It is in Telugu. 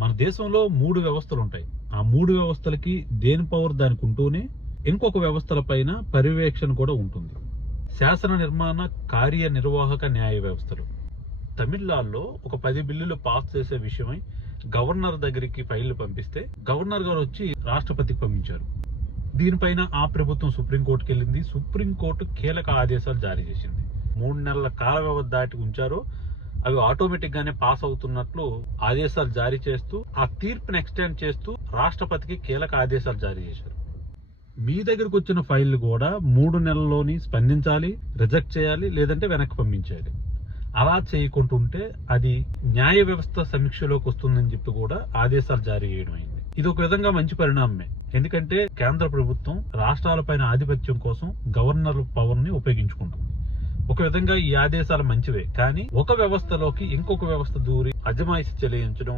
మన దేశంలో 3 వ్యవస్థలు ఉంటాయి. ఆ 3 వ్యవస్థలకి దేని పవర్ దానికి ఉంటూనే ఇంకొక వ్యవస్థల పైన పర్యవేక్షణ కూడా ఉంటుంది. శాసన నిర్మాణ, కార్యనిర్వాహక, న్యాయ వ్యవస్థలు. తమిళనాడులో ఒక 10 బిల్లులు పాస్ చేసే విషయమై గవర్నర్ దగ్గరికి ఫైళ్లు పంపిస్తే గవర్నర్ గారు వచ్చి రాష్ట్రపతికి పంపించారు. దీనిపైన ఆ ప్రభుత్వం సుప్రీంకోర్టుకి వెళ్ళింది. సుప్రీంకోర్టు కీలక ఆదేశాలు జారీ చేసింది. 3 నెలల కాల వ్యవధి దాటి ఉంచారో అవి ఆటోమేటిక్ గానే పాస్ అవుతున్నట్లు ఆదేశాలు జారీ చేస్తూ ఆ తీర్పును ఎక్స్టెండ్ చేస్తూ రాష్ట్రపతికి కీలక ఆదేశాలు జారీ చేశారు. మీ దగ్గరకు వచ్చిన ఫైళ్లు కూడా 3 నెలల్లోని స్పందించాలి, రిజెక్ట్ చేయాలి, లేదంటే వెనక్కి పంపించాలి. అలా చేయకుంటుంటే అది న్యాయ వ్యవస్థ సమీక్షలోకి వస్తుందని చెప్పి కూడా ఆదేశాలు జారీ చేయడం అయింది. ఇది ఒక విధంగా మంచి పరిణామమే. ఎందుకంటే కేంద్ర ప్రభుత్వం రాష్ట్రాలపైన ఆధిపత్యం కోసం గవర్నర్ పవర్ ని ఉపయోగించుకుంటుంది. ఒక విధంగా ఈ ఆదేశాలు మంచివే, కానీ ఒక వ్యవస్థలోకి ఇంకొక వ్యవస్థ దూరి అజమాయిషీ చెల్లించడం,